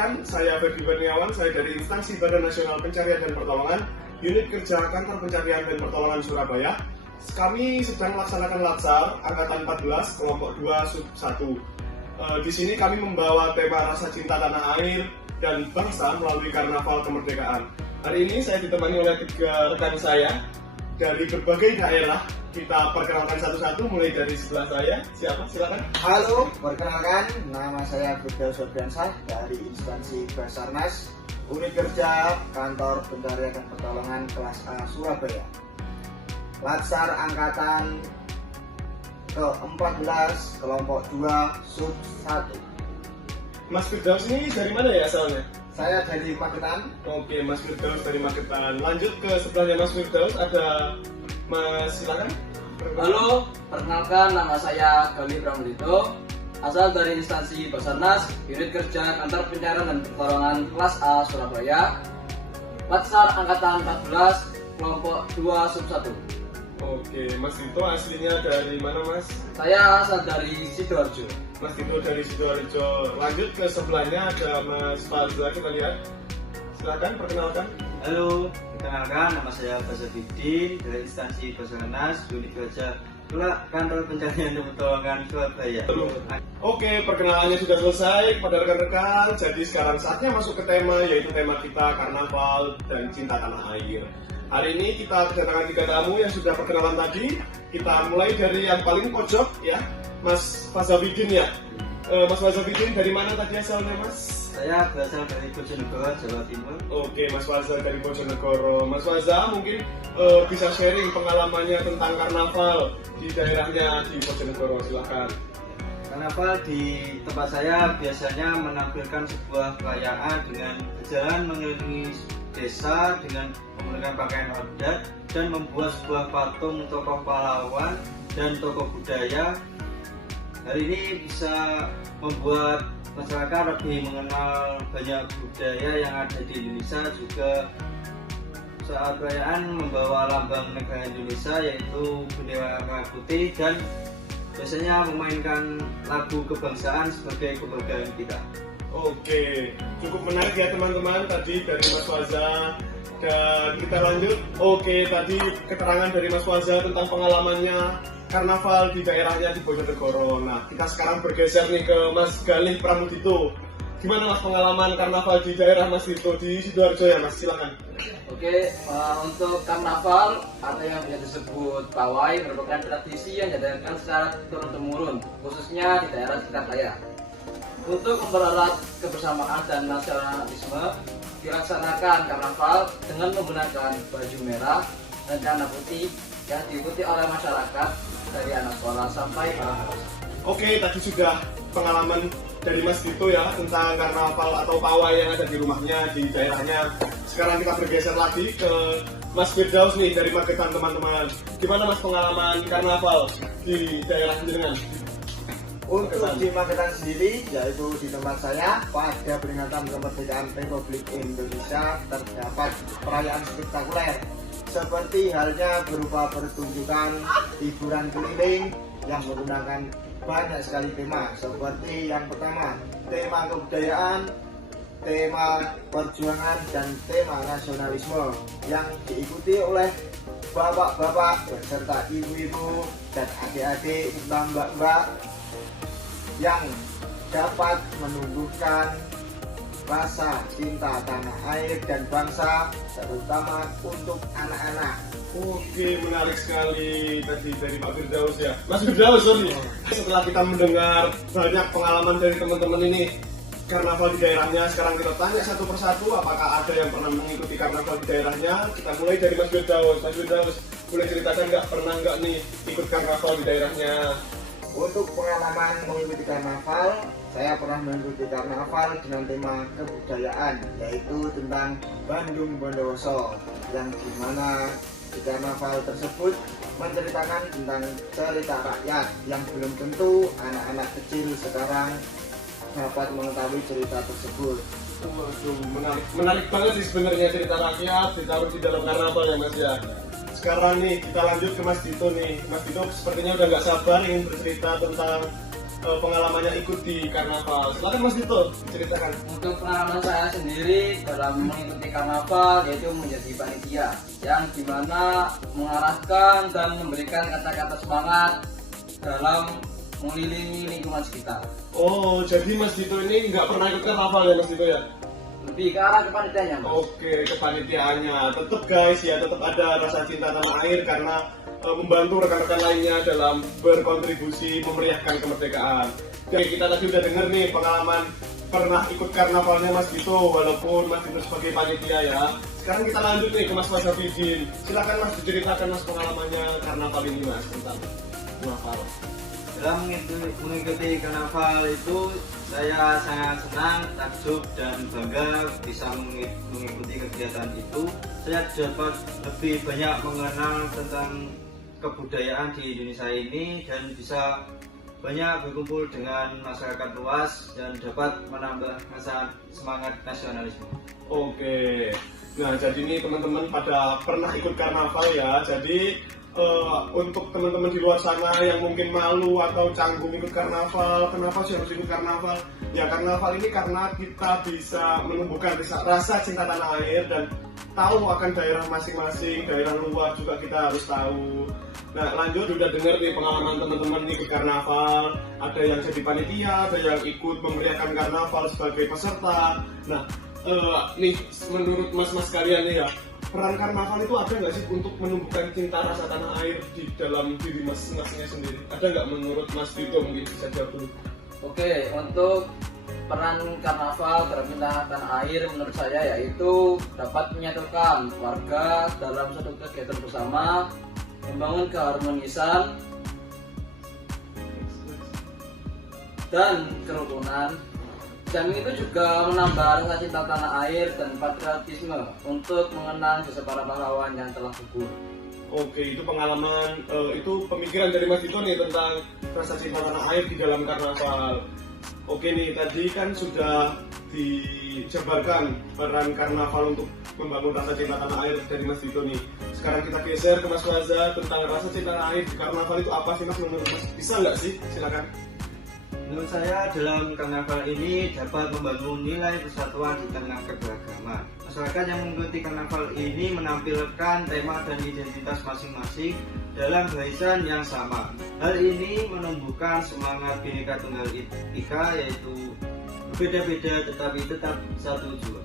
sekalian, saya Ferdi Kurniawan, saya dari Instansi Badan Nasional Pencarian dan Pertolongan, Unit Kerja Kantor Pencarian dan Pertolongan Surabaya. Kami sedang melaksanakan Latsar Angkatan 14 Kelompok 2 Sub 1. Di sini kami membawa tema rasa cinta tanah air dan bangsa melalui Karnaval Kemerdekaan. Hari ini saya ditemani oleh 3 rekan saya dari berbagai daerah. Kita perkenalkan satu-satu, mulai dari sebelah saya. Siapa? Silakan. Halo, perkenalkan, nama saya Firdaus Sobriansah dari Instansi Basarnas, Unit Kerja Kantor Pencarian dan Pertolongan Kelas A Surabaya. Latsar Angkatan ke-14 Kelompok 2 Sub 1. Mas Firdaus ini dari mana ya asalnya? Saya dari Magetan. Oke, Mas Firdaus dari Magetan. Lanjut ke sebelahnya Mas Firdaus, ada Mas, silakan. Halo, perkenalkan nama saya Gali Pramudito, asal dari Instansi Basarnas, Unit Kerja Kantor Pencarian dan Pertolongan Kelas A Surabaya. Latsar Angkatan 14 Kelompok 2 Sub 1. Oke, Mas Dito aslinya dari mana, Mas? Saya asal dari Sidoarjo. Mas Dito dari Sidoarjo. Lanjut ke sebelahnya ada Mas Fazla, kita lihat. Silakan perkenalkan. Halo, perkenalkan nama saya Basabidin dari Instansi Basarnas, Unit Kerja Kantor Pencarian dan Pertolongan Surabaya. Oke, perkenalannya sudah selesai kepada rekan-rekan. Jadi sekarang saatnya masuk ke tema, yaitu tema kita Karnaval dan Cinta Tanah Air. Hari ini kita kedatangan 3 tamu yang sudah perkenalan tadi. Kita mulai dari yang paling pojok ya, Mas Fazabidin ya. Mas Fazabidin dari mana tadi asalnya, Mas? Saya berasal dari Bojonegoro, Jawa Timur. Oke, Mas Faza dari Bojonegoro. Mas Faza mungkin bisa sharing pengalamannya tentang karnaval di daerahnya di Bojonegoro, silakan. Karnaval di tempat saya biasanya menampilkan sebuah perayaan dengan berjalan mengelilingi desa dengan menggunakan pakaian adat dan membuat sebuah patung tokoh pahlawan dan tokoh budaya. Hari ini bisa membuat masyarakat lebih mengenal banyak budaya yang ada di Indonesia. Juga saat perayaan membawa lambang negara Indonesia yaitu bendera merah putih dan biasanya memainkan lagu kebangsaan sebagai kebanggaan kita. Oke, cukup menarik ya teman-teman tadi dari Mas Faza. Dan kita lanjut. Oke, tadi keterangan dari Mas Faza tentang pengalamannya karnaval di daerahnya di Bojonegoro. Nah, kita sekarang bergeser nih ke Mas Galih Pramudito. Gimana Mas pengalaman karnaval di daerah Mas Dito di Sidoarjo ya Mas? Silakan. Oke, untuk karnaval atau yang biasa disebut pawai merupakan tradisi yang diadakan secara turun-temurun, khususnya di daerah sekitar saya. Untuk mempererat kebersamaan dan nasionalisme, dilaksanakan karnaval dengan menggunakan baju merah dan celana putih yang diikuti oleh masyarakat dari anak sekolah sampai orang dewasa. Oke, tadi sudah pengalaman dari Mas Dito ya tentang karnaval atau pawai yang ada di rumahnya, di daerahnya. Sekarang kita bergeser lagi ke Mas Firdaus nih dari Magetan teman-teman. Gimana Mas pengalaman karnaval di daerah jenengan? Untuk di Magetan sendiri, yaitu di tempat saya, pada peringatan kemerdekaan Republik Indonesia terdapat perayaan spektakuler seperti halnya berupa pertunjukan hiburan keliling yang menggunakan banyak sekali tema, seperti yang pertama tema kebudayaan, tema perjuangan, dan tema nasionalisme yang diikuti oleh bapak-bapak beserta ibu-ibu dan adik-adik, mbak-mbak yang dapat menumbuhkan rasa cinta tanah air dan bangsa, terutama untuk anak-anak. Oke, menarik sekali tadi dari Pak Firdaus ya. Mas Firdaus, sorry. Setelah kita mendengar banyak pengalaman dari teman-teman ini karnaval di daerahnya, sekarang kita tanya satu persatu apakah ada yang pernah mengikuti karnaval di daerahnya. Kita mulai dari Mas Firdaus. Mas Firdaus, boleh ceritakan pernah nggak nih ikut karnaval di daerahnya? Untuk pengalaman mengikuti karnaval, saya pernah mengikuti karnaval dengan tema kebudayaan, yaitu tentang Bandung Bondowoso, yang dimana di karnaval tersebut menceritakan tentang cerita rakyat yang belum tentu anak-anak kecil sekarang dapat mengetahui cerita tersebut. Waduh, menarik banget sih sebenarnya cerita rakyat ditaruh di dalam karnaval ya Mas ya. Sekarang nih kita lanjut ke Mas Dito nih. Mas Dito sepertinya udah nggak sabar ingin bercerita tentang pengalamannya ikut di karnaval. Silakan Mas Dito ceritakan. Untuk pengalaman saya sendiri dalam mengikuti karnaval yaitu menjadi panitia yang dimana mengarahkan dan memberikan kata-kata semangat dalam mengelilingi lingkungan sekitar. Oh, jadi Mas Dito ini nggak pernah ikut karnaval ya Mas Dito ya? Lebih ke arah kepanitiaannya, Mas. Oke, kepanitiaannya. Tetap guys ya, tetap ada rasa cinta tanah air karena membantu rekan-rekan lainnya dalam berkontribusi memeriahkan kemerdekaan. Jadi kita tadi udah denger nih pengalaman pernah ikut karnavalnya Mas Dito, walaupun Mas Dito sebagai panitia ya. Sekarang kita lanjut nih ke Mas Hafidin. Silakan Mas diceritakan Mas pengalamannya karnaval ini Mas tentang karnaval. Dalam mengikuti karnaval itu saya sangat senang, takjub dan bangga bisa mengikuti kegiatan itu. Saya dapat lebih banyak mengenal tentang kebudayaan di Indonesia ini dan bisa banyak berkumpul dengan masyarakat luas dan dapat menambah semangat nasionalisme. Oke, nah jadi ini teman-teman pada pernah ikut karnaval ya. Jadi untuk teman-teman di luar sana yang mungkin malu atau canggung ikut karnaval, kenapa sih harus ikut karnaval? Ya karnaval ini karena kita bisa menumbuhkan rasa cinta tanah air dan tahu akan daerah masing-masing, daerah luar juga kita harus tahu. Nah lanjut, udah denger nih pengalaman teman-teman ikut karnaval, ada yang jadi panitia, ada yang ikut memeriahkan karnaval sebagai peserta. Nah nih menurut mas-mas kalian nih ya, peran karnaval itu ada nggak sih untuk menumbuhkan cinta rasa tanah air di dalam diri masing-masingnya sendiri? Ada nggak menurut Mas Dito, mungkin bisa jawab dulu? Oke, untuk peran karnaval terhadap cinta tanah air menurut saya yaitu dapat menyatukan warga dalam suatu kegiatan bersama, membangun keharmonisan dan kerukunan, dan itu juga menambah rasa cinta tanah air dan patriotisme untuk mengenang jasa para pahlawan yang telah gugur. Oke, itu pengalaman, itu pemikiran dari Mas Dito nih tentang rasa cinta tanah air di dalam karnaval. Oke nih, tadi kan sudah dijabarkan peran karnaval untuk membangun rasa cinta tanah air dari Mas Dito nih. Sekarang kita geser ke Mas Waza tentang rasa cinta tanah air di karnaval itu apa sih Mas menurut Mas? Bisa nggak sih? Silakan. Menurut saya dalam karnaval ini dapat membangun nilai persatuan di tengah keberagaman. Masyarakat yang mengikuti karnaval ini menampilkan tema dan identitas masing-masing dalam barisan yang sama. Hal ini menumbuhkan semangat Bhinneka Tunggal Ika, yaitu berbeda-beda tetapi tetap satu jua.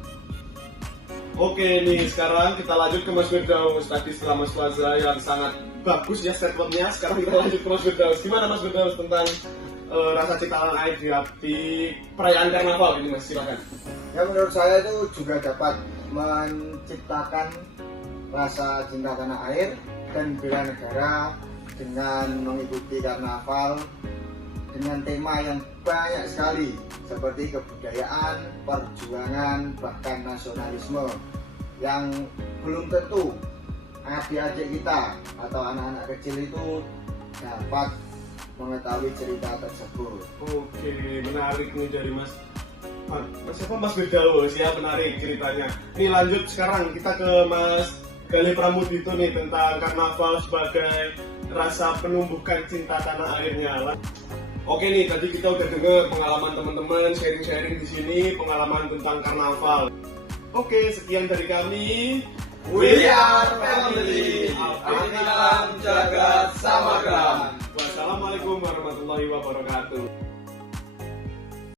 Oke nih, sekarang kita lanjut ke Mas Firdaus. Tadi setelah Mas Waza yang sangat bagus ya statementnya, sekarang kita lanjut ke Mas Firdaus. Gimana Mas Firdaus tentang rasa cinta tanah air di perayaan karnaval ini Mas? Silakan. Ya menurut saya itu juga dapat menciptakan rasa cinta tanah air dan bela negara dengan mengikuti karnaval dengan tema yang banyak sekali seperti kebudayaan, perjuangan, bahkan nasionalisme yang belum tentu adik-adik kita atau anak-anak kecil itu dapat mengetahui cerita tersebut. Oke, menarik nih dari Mas Firdaus ya, menarik ceritanya. Nih lanjut sekarang kita ke Mas Galih Pramudito nih tentang karnaval sebagai rasa penumbuhkan cinta tanah airnya. Oke nih, tadi kita udah dengar pengalaman teman-teman sharing-sharing di sini, pengalaman tentang karnaval. Oke, sekian dari kami. We are family. Abdi dalam jagat samagram. Wassalamualaikum warahmatullahi wabarakatuh.